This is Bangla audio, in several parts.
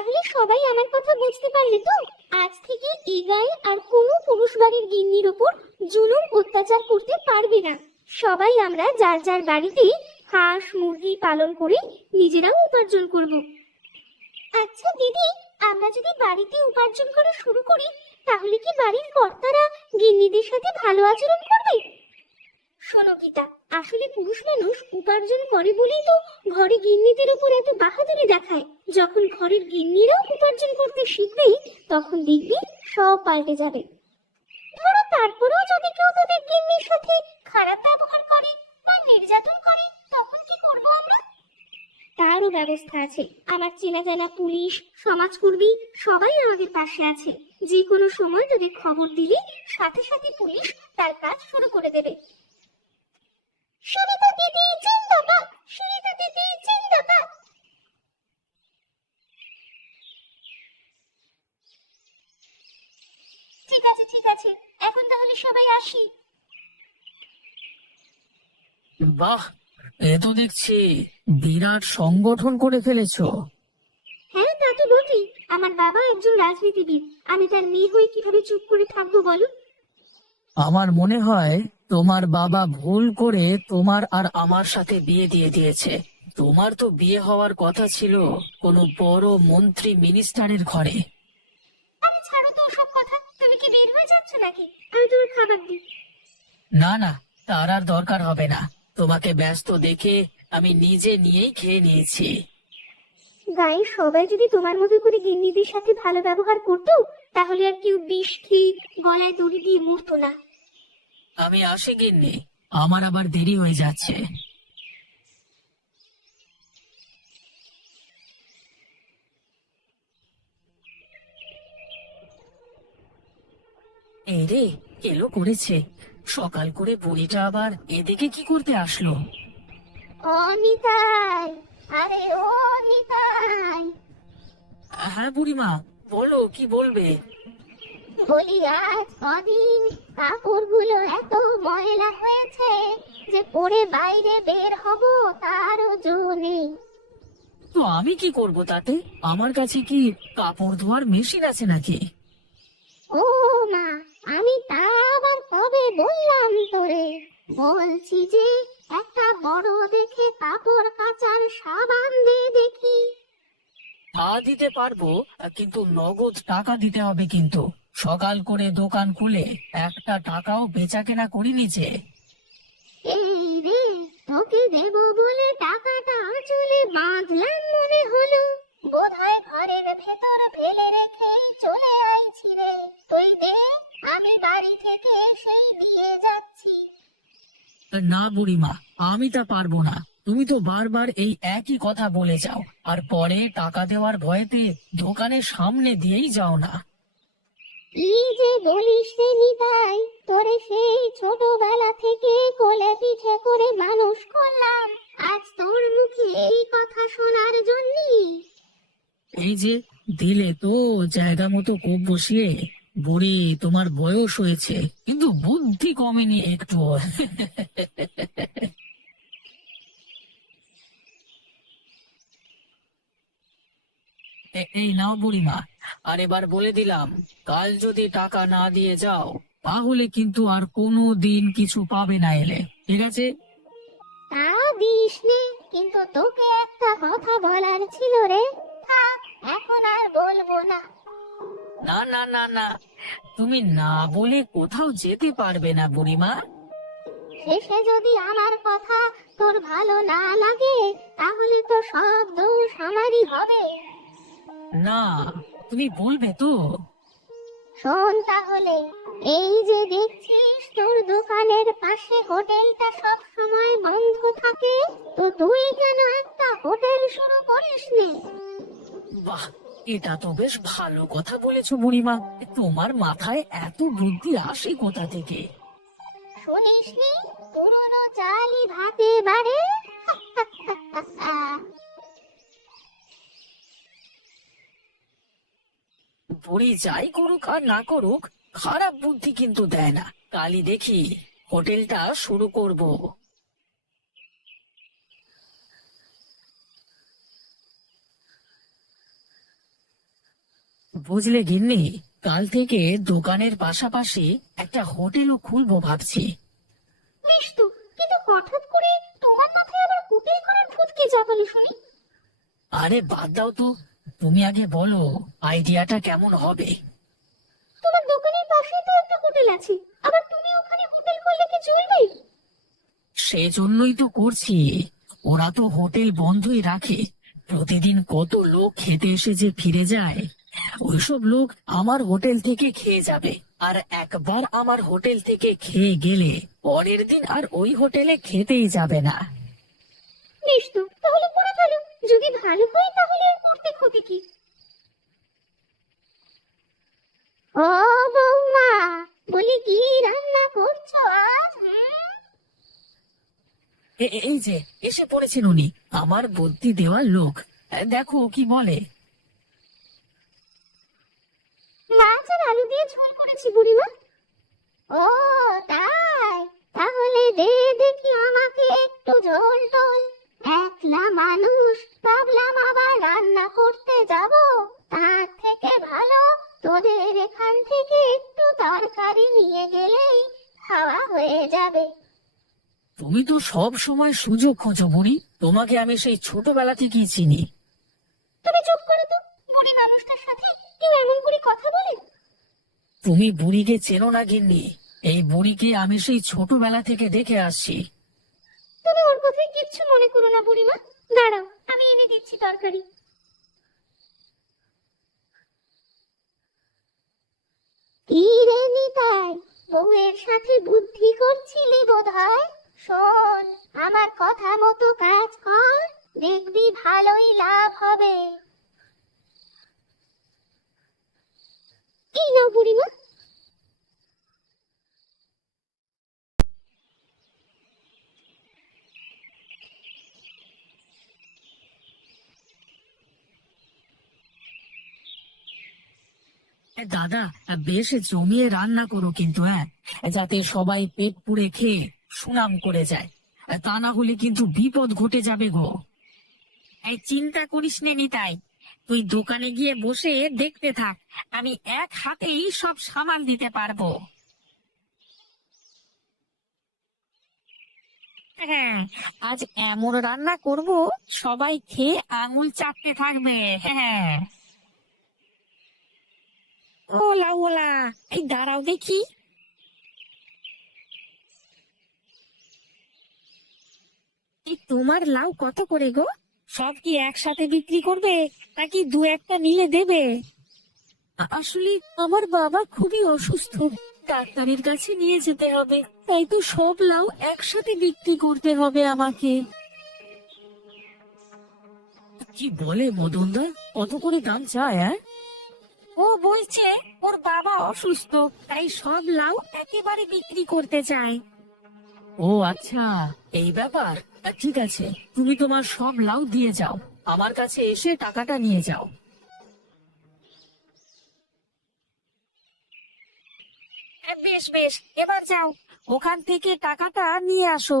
তাহলে সবাই আমার কথা বুঝতে পারলে তো? আজ থেকে এই গায়ে আর কোনো পুরুষ বাড়ির গিন্নির উপর জুলুম অত্যাচার করতে পারবে না। সবাই আমরা যার যার বাড়িতে হাঁস মুরগি পালন করে নিজেরাও উপার্জন করব। আচ্ছা দিদি, আমরা যদি বাড়িতে উপার্জন করা শুরু করি তাহলে কি বাড়ির কর্তারা গিন্নিদের সাথে ভালো আচরণ করবে? শোনো গীতা, আসলে পুরুষ মানুষ উপার্জন করে বলেই তো ঘরে গিন্নিদের উপর এত বাহাদুরি দেখায়। যখন ঘরের গিন্নিরাও উপার্জন করতে শিখবে তখন দেখবি সব পাল্টে যাবে। ধরো তারপরেও যদি কেউ তোদের গিন্নির সাথে খারাপ ব্যবহার করে বা নির্যাতন করে তখন কি করবো আমরা? তারও ব্যবস্থা আছে। আমার চেনা জানা পুলিশ, সমাজকর্মী সবাই আমাদের পাশে আছে। যে কোনো সময় তোদের খবর দিলে সাথে সাথে পুলিশ তার কাজ শুরু করে দেবে। সুনিতা দিদি জিন্দাবাদ, সুনিতা দিদি জিন্দাবাদ। ঠিক আছে ঠিক আছে, এখন তাহলে সবাই আসি। বাহ, এ তো দেখছি বিরাট সংগঠন করে ফেলেছো। হ্যাঁ তা তো বটেই। আমার বাবা একজন রাজনীতিবিদ, আমি তার মেয়ে হয়ে কিভাবে চুপ করে থাকবো বলো? আমার মনে হয় তোমার বাবা ভুল করে তোমার আর আমার সাথে বিয়ে দিয়ে দিয়েছে। তোমার তো বিয়ে হওয়ার কথা ছিল কোনো বড় মন্ত্রী মিনিস্টারের ঘরে। আরে ছাড়ো তো ওসব কথা, তুমি কি বের হয়ে যাচ্ছ নাকি? আমি তোমার খাবার দিই। না না, তার আর দরকার হবে না। তোমাকে ব্যস্ত দেখে আমি নিজে নিয়েই খেয়ে নিয়েছি। গায়ে সবাই যদি তোমার মতো করে গিন্নিদের সাথে ভালো ব্যবহার করতো তাহলে আর কেউ বিষ খেয়ে গলায় দড়ি দিয়ে মরতো না। আমি আসি গিন্নি, আমার আবার দেরি হয়ে যাচ্ছে। এই রে, এলো করেছে। সকাল করে বুড়িটা আবার এদিকে কি করতে আসলো? ও নিতাই, আরে ও নিতাই, হ্যাঁ বুড়িমা, বলো কি বলবে। বলি আজ কদিন কাপড়গুলো এত ময়লা হয়েছে যে পরে বাইরে বের হব তারও জো নেই। তো আমি কি করব তাতে? আমার কাছে কি কাপড় ধোয়ার মেশিন আছে নাকি? ও মা, আমি তা আবার কবে বললাম তোরে? বলছি যে একটা বড় দেখে কাপড় কাচার সাবান দে দেখি। তা দিতে পারবো, কিন্তু নগদ টাকা দিতে হবে। কিন্তু সকাল করে দোকান খুলে একটা টাকাও বেচা কেনা করিনি যে। এই রে, তোকে দেব বলে টাকাটা আঁচলে বাঁধলাম মনে হলো, বোধহয় ঘরের ভেতর ফেলে রেখে চলে আইছি রে। তুই দে, আমি বাড়ি থেকে এসেই দিয়ে যাচ্ছি। না বুড়িমা, আমি তা পারবো না। তুমি তো বারবার এই একই কথা বলে যাও, আর পরে টাকা দেওয়ার ভয়েতে দোকানের সামনে দিয়েই যাও না। কি যে বলিস রে নিতাই, তোরে সেই ছোটবেলা থেকে কোলে পিঠে করে মানুষ করলাম, আজ তোর মুখে এই কথা শোনার জন্যই। এই যে দিলে তো জায়গা মতো কোপ বসিয়ে। বুড়ি, তোমার বয়স হয়েছে কিন্তু বুদ্ধি কমেনি একটু। এই নাও বুড়িমা, আর এবার বলে দিলাম, কাল যদি টাকা না দিয়ে যাও তাহলে কিন্তু আর কোনো দিন কিছু পাবে না এলে, ঠিক আছে? তা দিস নে, কিন্তু তোকে একটা কথা বলার ছিল রে। থাক, এখন আর বলবো না। না না না না, তুমি না বলে কোথাও যেতে পারবে না বুড়িমা। শেষে যদি আমার কথা তোর ভালো না লাগে তাহলে তো সব দোষ আমারই হবে। না, তুমি বলবে তো? শোন তাহলে, এই যে দেখছিস তোর দোকানের পাশে হোটেলটা সব সময় বন্ধ থাকে, তো তুই কেন একটা হোটেল শুরু করিস নে? বাহ, এটা তো বেশ ভালো কথা বলেছো বুড়িমা। তোমার মাথায় এত বুদ্ধি আসে কোথা থেকে? শুনিসনি, পুরনো চালই ভাতে বাড়ে। বুড়ি যাই করুক আর না করুক, খারাপ বুদ্ধি কিন্তু দেয় না। কালই দেখি হোটেলটা শুরু করব। বুঝলে গিন্নি, কাল থেকে দোকানের পাশাপাশি একটা হোটেলও খুলবো ভাবছি। বেশ তো, কিন্তু হঠাৎ করে তোমার মাথায় আবার হোটেল করার ভূত কে চাপালো শুনি? আরে বাদ দাও তো, তুমি আগে বলো আইডিয়াটা কেমন হবে। তোমার দোকানের পাশেই তো একটা হোটেল আছে, আবার তুমি ওখানে হোটেল করলে কি চলবে? সেজন্যই তো করছি। ওরা তো হোটেল বন্ধই রাখে, প্রতিদিন কত লোক খেতে এসে যে ফিরে যায়। ওইসব লোক আমার হোটেল থেকে খেয়ে যাবে, আর একবার আমার হোটেল থেকে খেয়ে গেলে পরের দিন আর ওই হোটেলে খেতেই যাবে না। বেশ তো, তাহলে করে ফেলো। যদি ভালো হয় তাহলে আর করতে ক্ষতি কি? ও বৌমা, বলি কি রান্না করছো আজ? এই যে এসে পড়েছেন উনি, আমার বুদ্ধি দেওয়ার লোক। দেখো কি বলে। মাছ আর আলু দিয়ে ঝোল করেছি বুড়িমা। ও তাই, তাহলে দে দেখি আমাকে একটু ঝোল টোল। একলা মানুষ, ভাবলাম আবার রান্না করতে যাব। তার থেকে ভালো তোদের এখান থেকে একটু তরকারি নিয়ে গেলেই খাওয়া হয়ে যাবে। তুমি তো সব সময় সুযোগ খোঁজো বুড়ি, তোমাকে আমি সেই ছোটবেলা থেকেই চিনি। তুমি চুপ করো তো, বুড়ি মানুষটার সাথে কেউ এমন করে কথা বলে? তুমি বুড়িকে চেনো না গিন্নি, এই বুড়িকে আমি সেই ছোটবেলা থেকে দেখে আসছি। তুমি ওর কথায় কিচ্ছু মনে করো না বুড়িমা। দাঁড়াও, আমি এনে দিচ্ছি তরকারি। কি রে নিতাই, বউয়ের সাথে বুদ্ধি করছিলি বোধহয়। শোন, আমার কথা মতো কাজ কর, দেখবি ভালোই লাভ হবে। এই নাও বুড়িমা। দাদা, বেশ জমিয়ে রান্না করো কিন্তু, যাতে সবাই পেট পুড়ে খেয়ে সুনাম করে যায়। তা না হলে কিন্তু বিপদ ঘটে যাবে গো। এই চিন্তা করিস নে নিতাই, তুই দোকানে গিয়ে বসে দেখতে থাক, আমি এক হাতেই সব সামাল দিতে পারবো। হ্যাঁ, আজ এমন রান্না করব সবাই খেয়ে আঙুল চাটতে থাকবে। হ্যাঁ। ওলা ওলা, এই দাঁড়াও দেখি। এই তোমার লাউ কত করে গো? সব কি একসাথে বিক্রি করবে, নাকি দু একটা নিলে দেবে? আসলে আমার বাবা খুবই অসুস্থ, ডাক্তারের কাছে নিয়ে যেতে হবে, তাই তো সব লাউ একসাথে বিক্রি করতে হবে আমাকে। কি বলে মদনদা, কত করে দাম চায়? ও বলছে ওর বাবা অসুস্থ, তাই সব লাউ একেবারে বিক্রি করতে চায়। ও আচ্ছা, এই ব্যাপার। ঠিক আছে, তুমি তোমার সব লাউ দিয়ে যাও, আমার কাছে এসে টাকাটা নিয়ে যাও। বেশ বেশ, এবার যাও, ওখান থেকে টাকাটা নিয়ে আসো।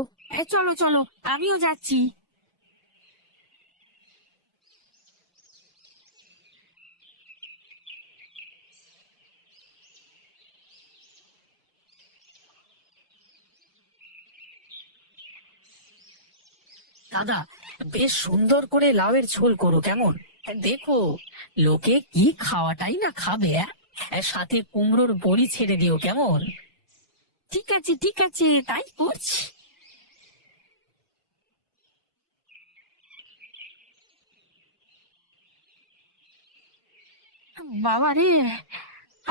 চলো চলো, আমিও যাচ্ছি। দাদা, বেশ সুন্দর করে লাউয়ের ঝোল করো কেমন। দেখো, লোকে কি খাওয়াটাই না খাবে। সাথে কুমড়োর বড়ি ছেড়ে দিও কেমন। ঠিক আছে ঠিক আছে, তাই করছি। বাবা রে,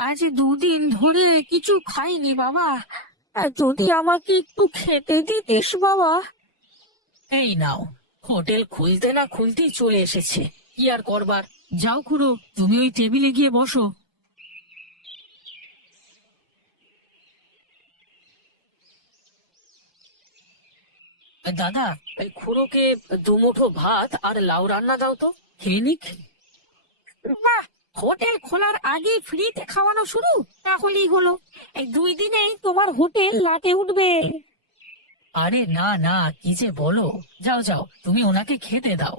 আজ দুদিন ধরে কিছু খাইনি বাবা, যদি আমাকে একটু খেতে দিতিস বাবা। এই নাও, হোটেল খুলতে না খুলতেই চলে এসেছে, কি আর করবার। যাও খুড়ো, তুমি ওই টেবিলে গিয়ে বসো। দাদা, এই খুড়োকে দুমুঠো ভাত আর লাউ রান্না দাও তো, খেয়ে নিক। বাহ, হোটেল খোলার আগে ফ্রিতে খাওয়ানো শুরু, তাহলেই হলো। এই 2 দিনেই তোমার হোটেল লাটে উঠবে। আরে না না, কি যে বলো। যাও যাও, তুমি ওনাকে খেতে দাও।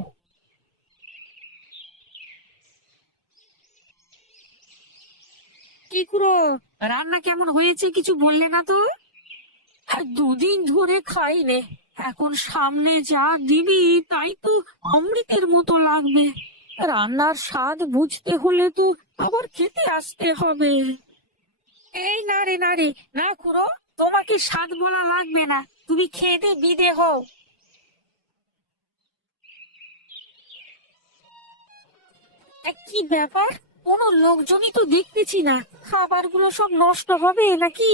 কি খুড়ো, রান্না কেমন হয়েছে কিছু বললে না তো? আর 2 দিন ধরে খাইনে, এখন সামনে যা দিবি তাই তো অমৃতের মতো লাগবে। রান্নার স্বাদ বুঝতে হলে তো আবার খেতে আসতে হবে। এই না রে না রে, না খুড়ো, তোমাকে স্বাদ বলা লাগবে না, তুমি খেয়ে দে বিদে হও। কি ব্যাপার, কোনো লোকজনই তো দেখতেছি না, খাবারগুলো সব নষ্ট হবে নাকি?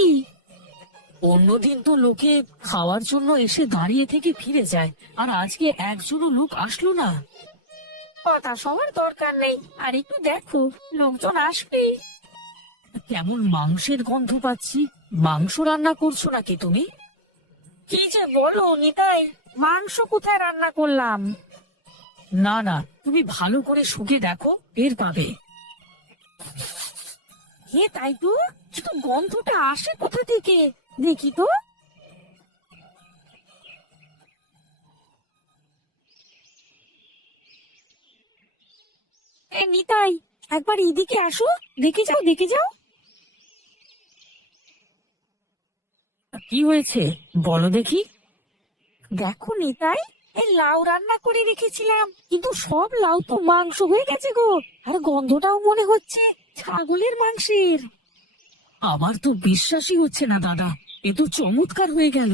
অন্যদিন তো লোকে খাওয়ার জন্য এসে দাঁড়িয়ে থেকে ফিরে যায়, আর আজকে একজনও লোক আসলো না। কথা সবার দরকার নেই, আর একটু দেখো, লোকজন আসবে। কেমন মাংসের গন্ধ পাচ্ছি, মাংস রান্না করছো নাকি তুমি? কি যে বলো নিতাই, মাংস কোথায় রান্না করলাম? না না, তুমি ভালো করে শুকে দেখো, টের পাবে। হে তাই তো, কিন্তু গন্ধটা আসে কোথা থেকে দেখি তো। নিতাই, একবার এদিকে আসো, দেখে যাও দেখে যাও। কি হয়েছে বলো দেখি। দেখো নিতাই, এই লাউ রান্না করে রেখেছিলাম, কিন্তু সব লাউ তো মাংস হয়ে গেছে গো, আর গন্ধটাও মনে হচ্ছে ছাগলের মাংসের। আমার তো বিশ্বাসই হচ্ছে না দাদা, এ তো চমৎকার হয়ে গেল।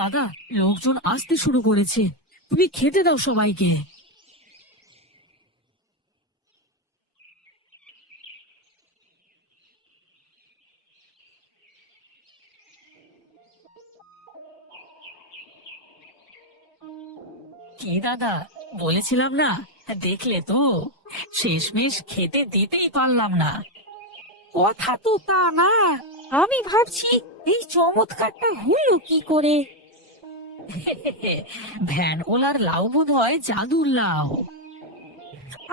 দাদা, লোকজন আসতে শুরু করেছে, তুমি খেতে দাও সবাইকে। কি দাদা, বলেছিলাম না, দেখলে তো, শেষমেশ খেতে দিতেই পারলাম না। কথা তো তা না, আমি ভাবছি এই চমৎকারটা হলো কি করে। ভ্যান ওলার লাউ বোধ হয় জাদুর লাউ।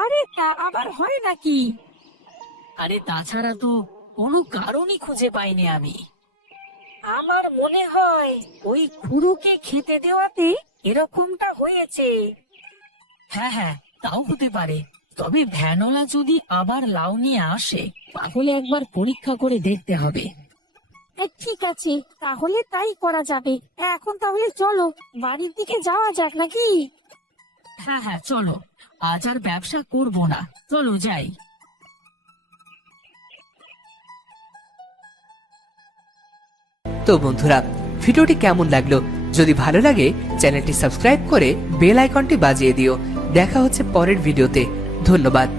আরে তা আবার হয় নাকি? আরে তাছাড়া তো কোনো কারণই খুঁজে পাইনি আমি। আমার মনে হয় ওই খুড়োকে খেতে দেওয়াতে এরকমটা হয়েছে। হ্যাঁ হ্যাঁ, তাও হতে পারে, তবে ভ্যানওয়ালা যদি আবার লাউ নিয়ে আসে তাহলে একবার পরীক্ষা করে দেখতে হবে। ঠিক আছে, তাহলে তাই করা যাবে। এখন তাহলে চলো বাড়ির দিকে যাওয়া যাক নাকি? হ্যাঁ হ্যাঁ চলো, আজ আর ব্যবসা করব না, চলো যাই। তো বন্ধুরা, ভিডিওটি কেমন লাগলো? যদি ভালো লাগে চ্যানেলটি সাবস্ক্রাইব করে বেল আইকনটি বাজিয়ে দিও। দেখা হচ্ছে পরের ভিডিওতে। ধন্যবাদ।